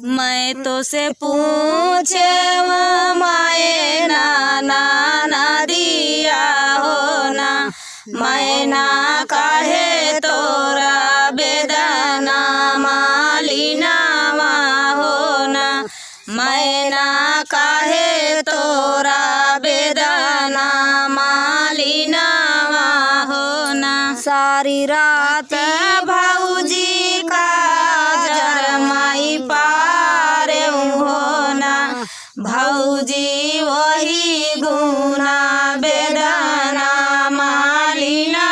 मैं तो से पूछे माए नाना नदिया हो ना, मैना काहे तोरा बेदना मालिना हो ना, मैना काहे तोरा बेदना मालिना हो ना। सारी रात भौजी का जरमाई पारे हो ना, भौजी वही गुना बेदना मालिना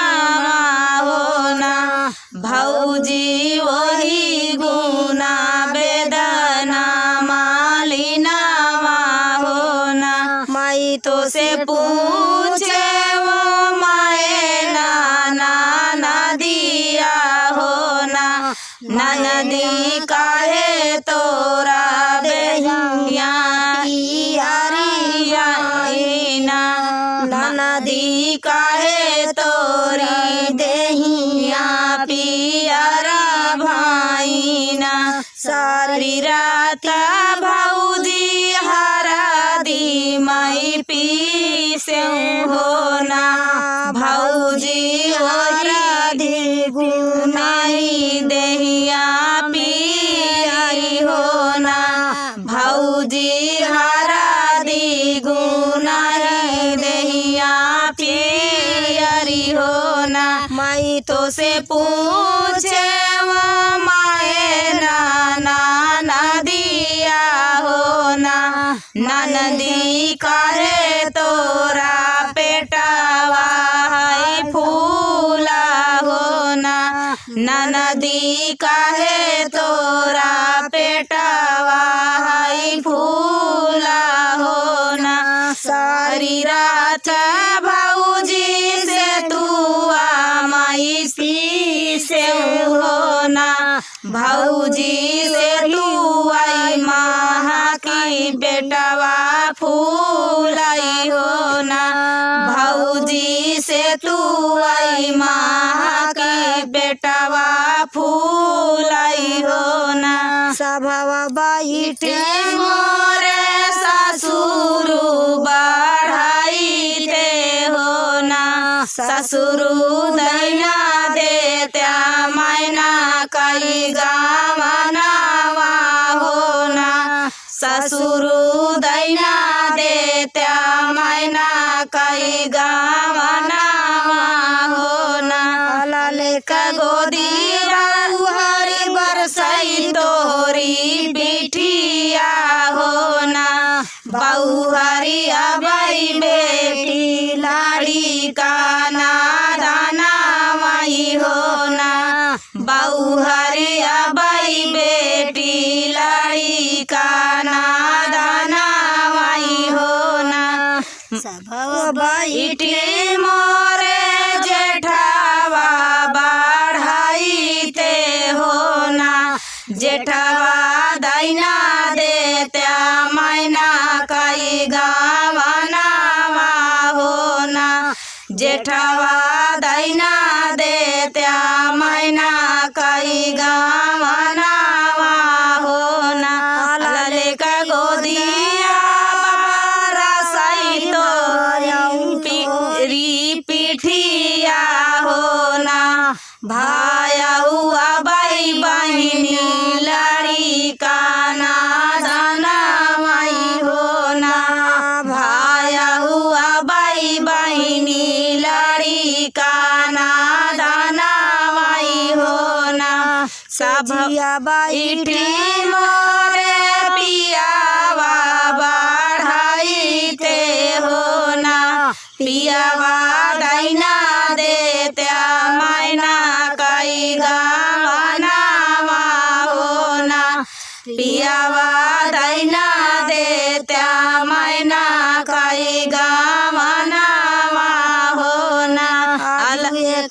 हो ना, भौजी वही गुना बेदना मालिना हो ना। माई तो से पूछे वो माए नाना नदिया हो ना, नदी काहे तोरा बेहिया पियरिया ना, नदी काहे तोरी देहिया पियरा भाईना। सारी रात भौजी हरा दी मई पीसे हो ना, भौजी हरा दी गुनाई देहिया पियरी हो ना, भौजी हरा दी गुनाई देहिया पियरी हो ना। माई तो से पूछे माए नाना नदिया हो ना, नदी काहे तोरा पेटवा है फूला हो ना, नदी काहे तोरा पेटवा है फूला हो ना। सारी रात भौजी से तू माई पीसे हो ना, भौजी से तू आई महा की बेटवा फूलाई हो ना, भौजी से तू आई महा की बेटवा फूलाई हो ना। सभवा बैठे मोरे ससुर बढ़ाई ते हो ना, ससुर दैना देत्या मैना कई गावनावा हो ना, ससुर दैना देत्या मैना कई गावनावा हो ना। लाले का गोदी हरी बरसई तोरी बिटिया हो ना, बहु हरिया बाई बेटी लाड़ी का नादाना माई हो ना, बहु हरिया बाई बेटी लाड़ी का नादाना माई हो ना। सब बैठी मोरे जेठावा बढ़ाई ते हो ना, जेठवा दैना देत्या मैना कई गावनावा हो ना, जेठवा दैना देत्या मैना कई गावनावा हो ना। लाले का गोदिया बरसई तोरी पिठिया हो ना, भाया हुआ बाई बहिनी लड़ी का नादाना माई हो ना, भाया हुआ बाई बहिनी लड़ी का नादाना माई हो ना। सभिया बैठी मोरे पियावा बढ़ाई ते हो ना, पियावा दैना देत्या मैना कई गावनावा हो ना, पियावा दैना देत्या मैना कई गावनावा हो ना।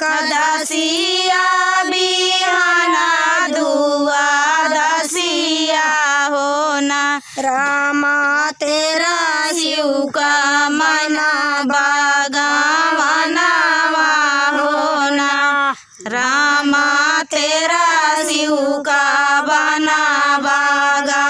कदसिया बिहाना दुआ दसिया हो ना, रामा तेरा शिव का मना बागावनावा हो ना, रामा तेरा शिव का बना बागा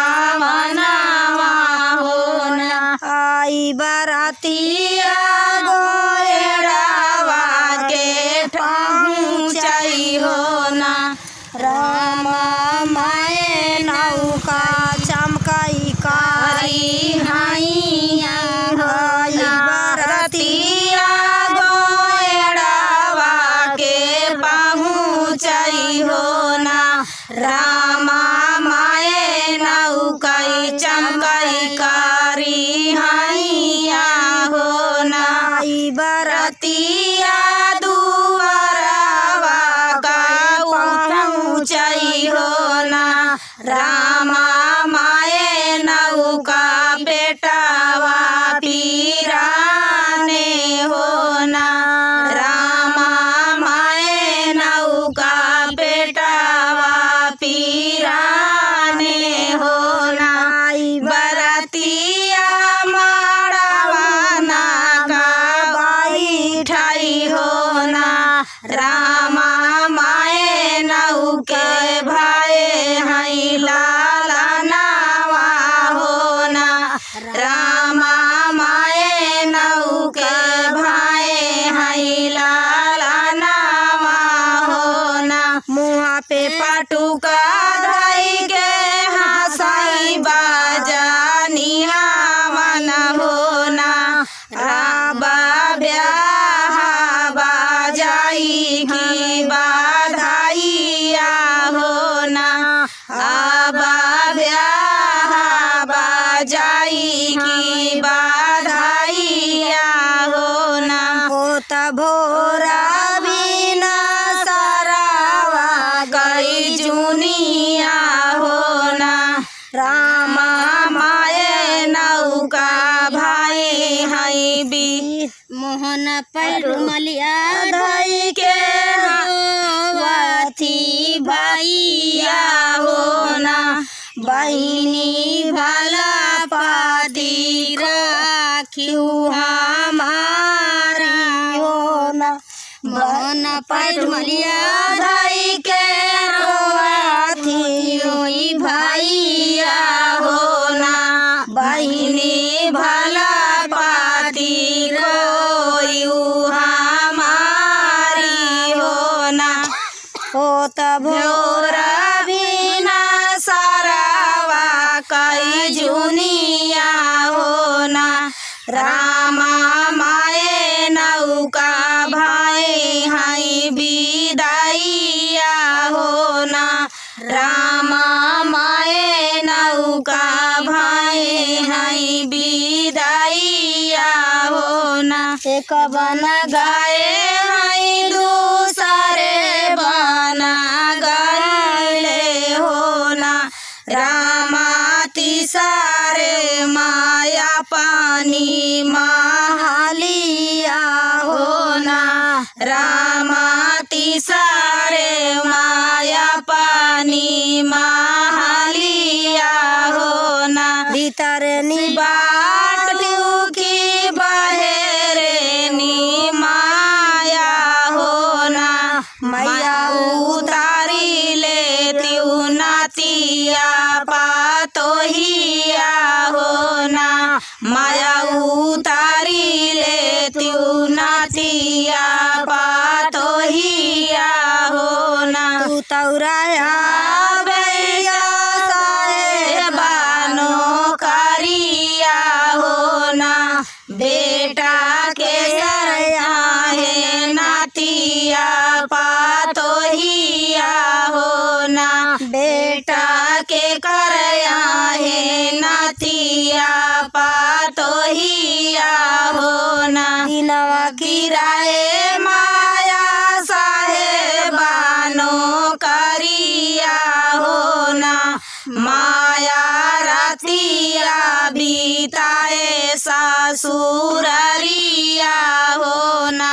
जाई की बाधाइया हो ना होत भोरा बिना सरावा कई जुनिया हो ना रामा माए नौका भाई हई बी मोहन पैरुमलिया धई के वाथी भैया हो ना बहिनी भला पाती राखियो हमारी हो ना मोहन पैरुमलिया धई के वाथी भैया हो ना बहिनी भला पाती कोई हमारी हो ना होत भोरा बिना सरावा कई जुनिया हो ना रामा माए नौका भाई हई बिदाइया हो ना रामा माए नौका भाई हई बिदाइया हो ना एक बन गाए हई दूसरे बना गईले हो ना रामा तिसारे माया पानी महालिया हो ना रामा तिसारे माया पानी महालिया हो ना भीतर निबाट की बहेरे नी माया हो ना मैया उतारी ले त्यू नातिया पातोहिया हो ना माया उतारी ले त्यू नातिया पातोहिया हो ना तू तौराया भैया साहेबानो करिया हो ना बेटा के सरया है नातिया पातोहिया हो ना बेटा के करया है नातिया पातोहिया हो ना दिनवा किराए माया साहेबानो करिया हो ना माया रातिया बीताए सासुररिया हो ना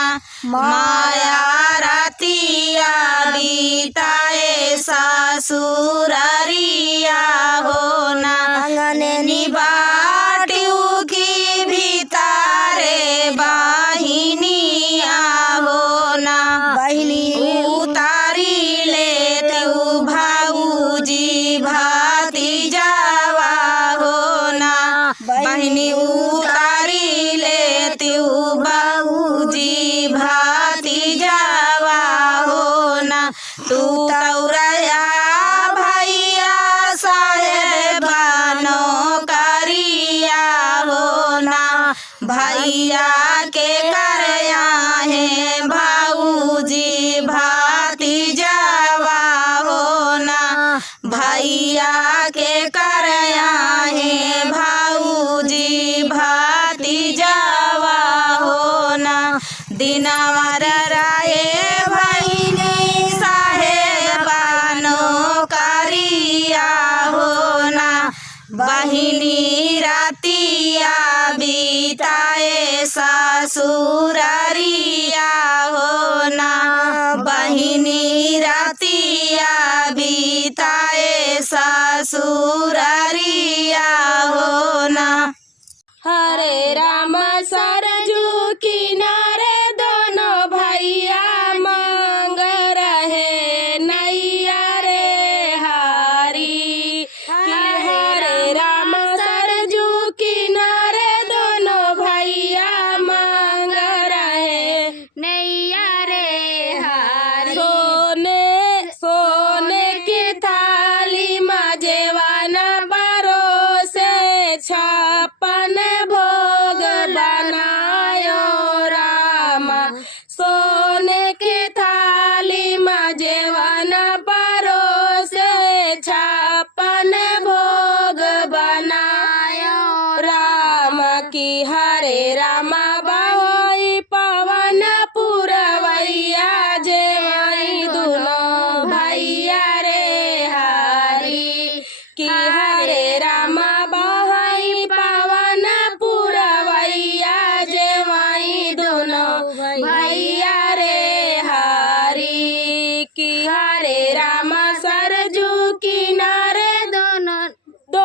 माया रातिया बीताए सासुररिया हो ना अंगने निबाटियू की भीतारे बाहिनिया हो ना बहिनी उतारी ले त्यू भाऊजी भाती जावा हो ना बहिनी उतारी ले त्यू भाऊजी भाती जावा हो ना तू तौराया भैया साहेबानो करिया हो ना भैया के करया है भाऊजी भाती जावा हो ना भैया के करया है भाऊजी भाती जावा हो ना दिनवर राये भैनी साहेबानो करिया हो ना बहिनी रातिया बीताए सासुररिया हो ना बहिनी रातिया बीताए सासुररिया हो ना हरे राम सरजू किनारे दोनों भैया मांग रहे नैया रे हारी हरे राम सरजू किनारे दोनों भैया मांग रहे नैया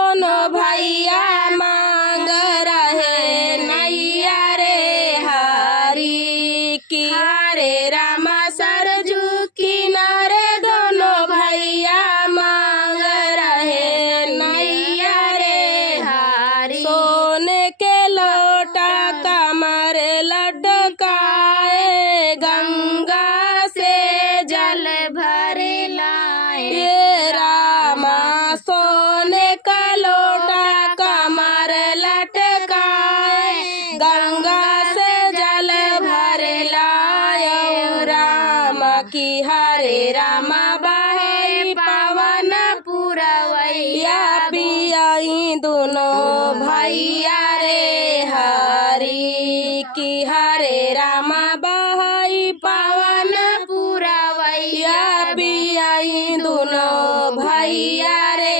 दोनों भैया मांग रहे नैया रे हरी की हरे रामा सरजू किनारे दोनों भैया मांग रहे नैया रे हरी सोने के लोटा कमर लटकाए गंगा से जल भर लाए रामा सोने का लोटा कमर लटकाए गंगा से जल भर लाए राम की हरे रामा बहे पवन पुरवैया पियाई दोनों भैया रे हरी की हरे रामा बहाई पवन पुरवैया पियाई दोनों भैया रे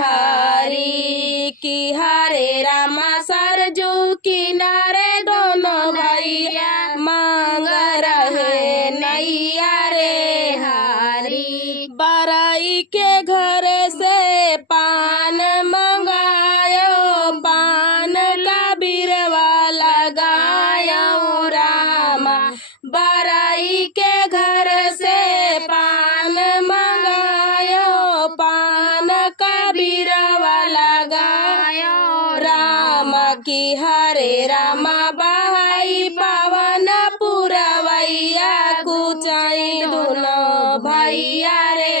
हरी की हरे रामा सरजू किनारे दोनों भैया मांग रहे नैया रे हरी बरई के घर से पान मंगायो पान का बिरवा लगायो रामा बरई के घर से पान मंगायो पान का बिरवा लगायो राम की हरे रामा बहाई पवन पुरवैया कुचाई दोनों भैया रे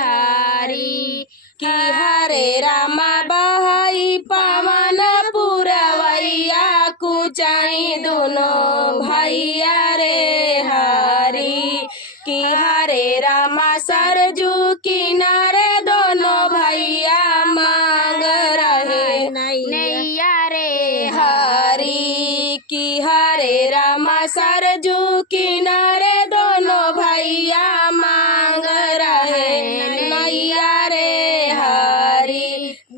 हरी की हरे रामा बहाई पवन पुरवैया कुचाई दोनों भैया रे हरी की हरे रामा सरजू किनारे दोनों भैया मांग रहे नैया रे हरी की हरे रामा सरजू किनारे दोनों भैया मांग रहे नैया रे हरी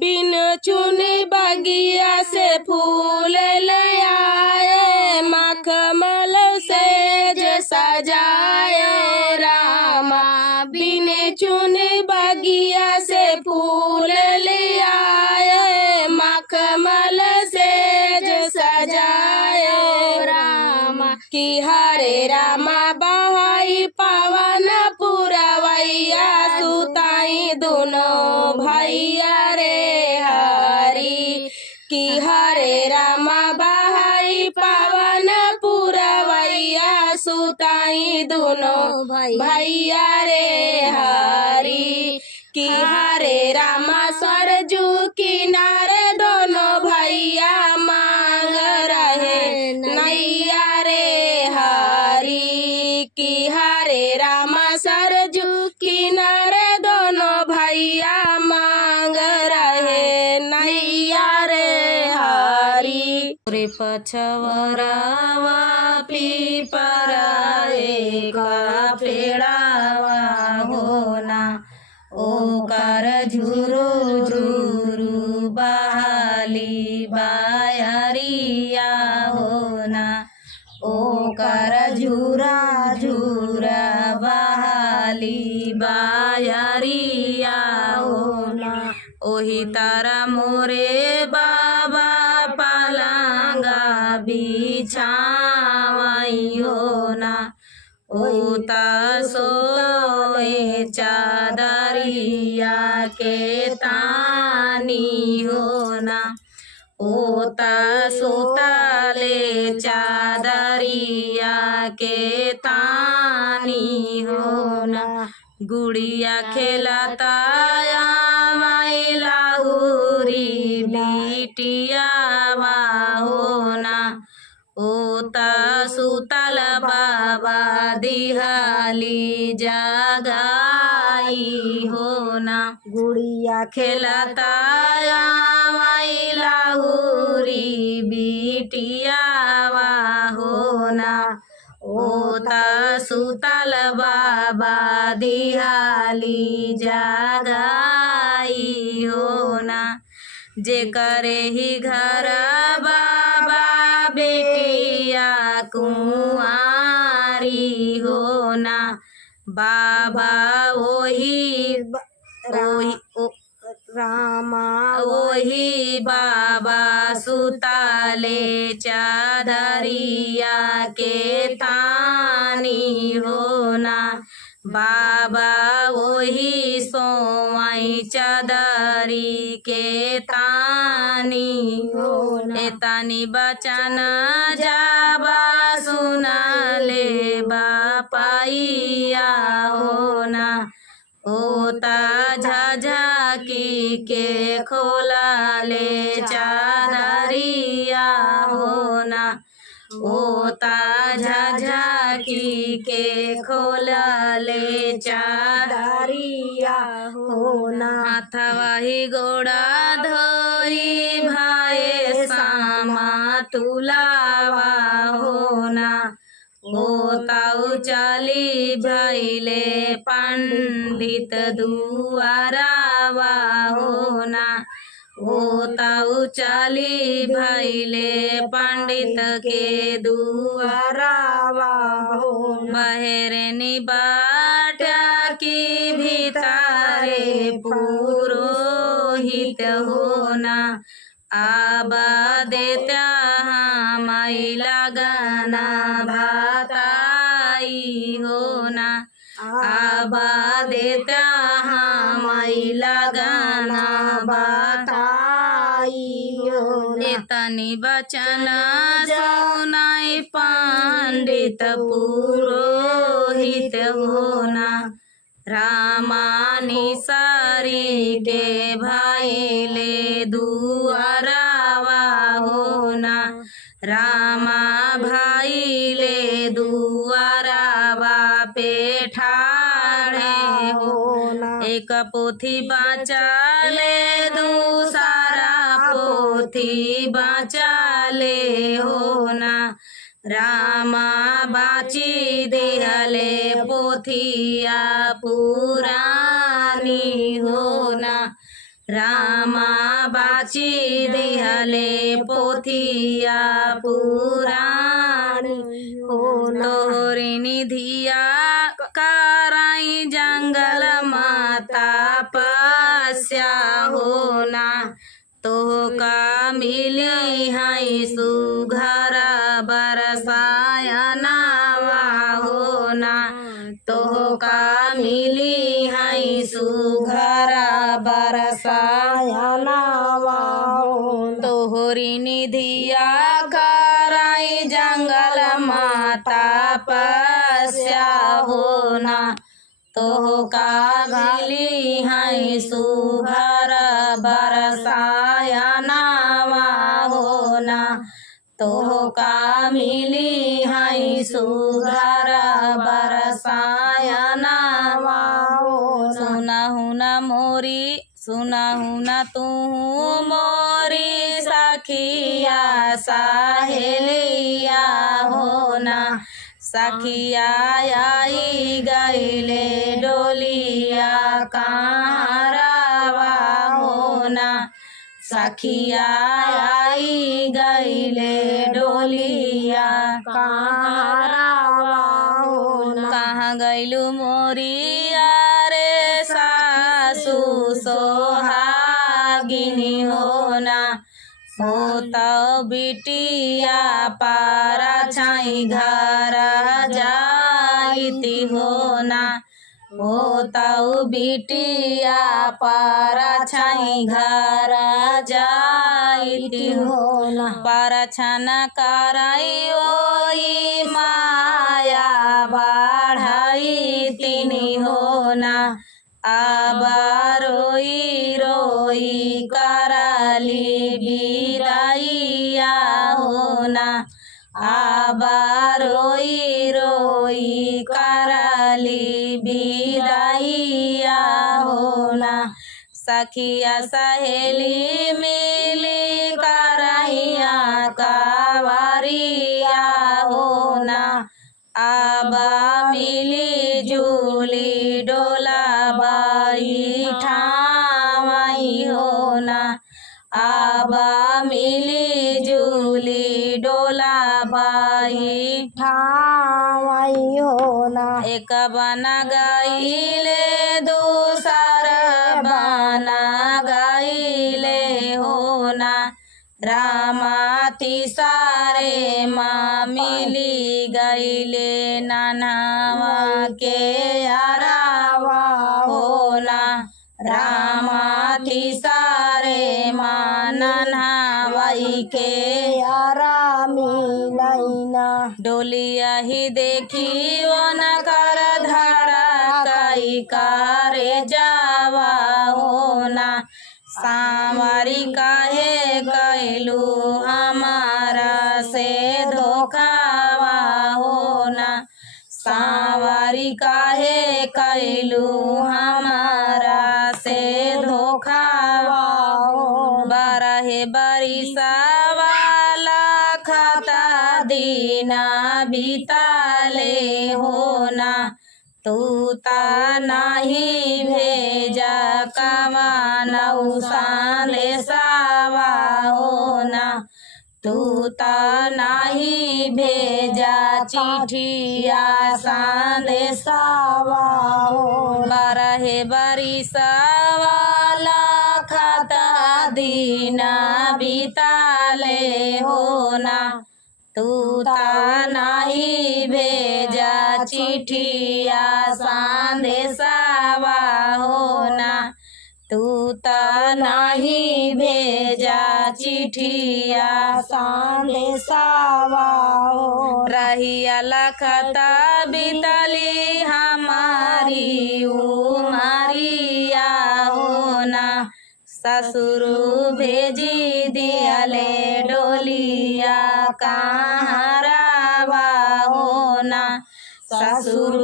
बिन चुनी बगिया से फूल ले आए मखमल सेज सजाए रामा बिन चुनी बगिया से फूल ले आए मखमल सेज सजाए रामा की हरे रामा बहाई पवन पुरवैया सुताई दोनों भैया रे हरी की हरे रामा बहाई पवन पुरवैया सुताई दोनों भैया रे हरी की हरे रामा सरजू किनारे दोनों भैया मांग रहे नैया रे हरी की हरे रामा सरजू किनारे दोनों भैया मांग रहे नैया रे हरी रे पछवरावा पीपराए का पेड़ावा होना ओकर झुरु झुरु बहाली बायरिया होना ओकर झुरा झुरा बहाली बायरिया होना ओही तारा मोरे बाबा पलंगा बिछावाई होना ओता सोए चादरिया के तानी होना ओता सुताले चादरिया के तानी होना गुड़िया खेलता माई लाहुरी बिटिया होना ओता सुतल बाबा दिहाली जगाई होना गुड़िया खेलता माई लाहुरी बिटिया होना ओता सुतल बाबा दिहाली जगाई होना जे करे ही घर बाबा बेटिया कुंवारी होना बाबा वही रामा वही ओही बाबा सुताले चादरिया के तानी होना बाबा ओही सोवाई चादरी के तानी होना एतानी बचन जाबा सुना ले बापाइया होना होता झझकी के खोला ले चादरिया होना होता झझकी के खोला ले चादरिया होना हाथवा ही गोड़ा धोई भाई सामा तुलावा होना होताऊ चली भैले पंडित दुआरावा होना होताऊ चली भैले पंडित के दुआरावा होना बहरनी बाटा की भीतारे पुरोहित होना आबा देता हमारी लगना भाताई होना आबा देता हमारी लगना भाताई होना एतनी बचन सुनाई पंडित पुरोहित होना रामानी सारी के भाई ले दुआरावा होना रामा भाई ले दुआरावा पे ठाड़े होना एक पोथी बाचा ले दूसरा पोथी बाचा ले होना रामा बाची दिहले पोथिया पुरानी होना रामा बाची दिहले पोथिया पुरानी होना तोहरी निधिया कराई जंगल माता पस्या होना तो का मिली है सुघर बरसायनावा होना तो का मिली है सुघर बरसायनावा तोहरी निधिया कराई जंगल माता पस्या होना तो का मिली है सुघर बरसायनावा होना तो का मिली है सुघर बरसायनावा सुनाहु न मोरी सुनाहु न तू मोरी सखिया सहेलिया होना सखिया आई गईले डोलिया कहारावा होना सखिया आई गईले डोलिया कहारावा होना कहाँ गईलू मोरिया रे सासू सोहागिनी होना होता बिटिया पारा छाई घर जाईती होना होता बिटिया पारा छाई घर जाईती होना पारा छाना कराई ओई माया बढ़ाई तिनी होना आबा रोई रोई कराली बिदाइया होना आबा रोई रोई कराली बिदाइया होना सखिया सहेली मिली करहिया कावरिया होना आबा मिली झूली डोला बाई ठावाई होना आबा मिली झूली डोला बाई ठावाई होना एक बना गईले दूसरा बना गईले हो ना रामा तिसारे माँ मिली गईले नन्हावा के यारावा हो ना रामा तिसारे माँ नन्हावाई के यारा मिलैना डोलिया ही देखी वन कर धड़ा कई कारे जावा हो ना सांवरी काहे कैलू हमारा से धोखावा हो ना सांवरी काहे कैलू हमारा से धोखावा हो बारहे बरिसावा खाता दीना बीताले हो ना तू ता नाही भेजा कमानऊ साले सावा हो ना तू ता नाही भेजा चिठिया संदेशावा हो बारहे बरिसावा खाता दीना बीताले हो ना तू ता नाही भेजा चिठिया संदेशावा हो ना तू ता नाही भेजा चिठिया संदेशावा हो रहिया लखता बीतली हमारी उमरिया हो ना ससुर भेजी दियाले डोलिया कहारावा हो ना ससुर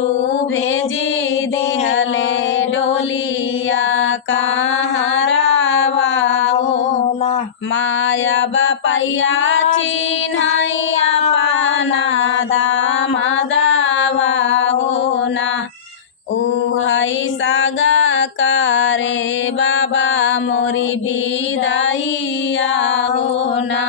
भेजी दियाले डोलिया कहारावा हो ना माया बापैया चिन्हैया पाना दामदावा हो ना उहई सागा करे बाबा मोरी विदाइया हो ना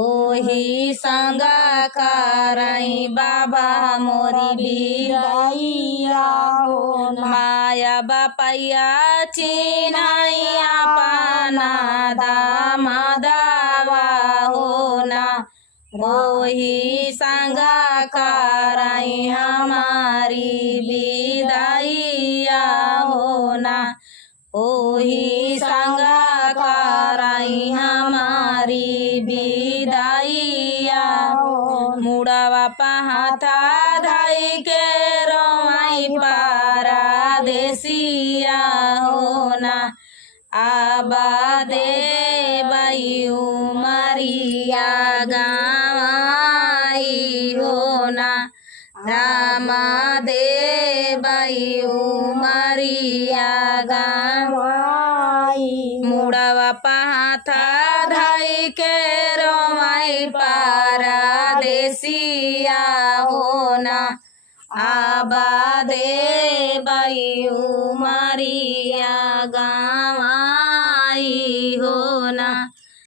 ओही संगा करई बाबा मोरी विदाइया हो ना माया बापैया चिन्हैया पाना दामदावा हो ना ओही संगा करई हमारी विदाइया हो ना ओही संगा करई हमारी विदाइया हो मुड़ावा पहाथा धाई के रोई पारा देसिया हो ना आबा दे बाई उमरिया गाई हो ना रामा दे बाई उमरिया गाई मुड़ावा पहाथा धाई के रोई पारा देसिया हो ना आबा दे बाई उमरिया गा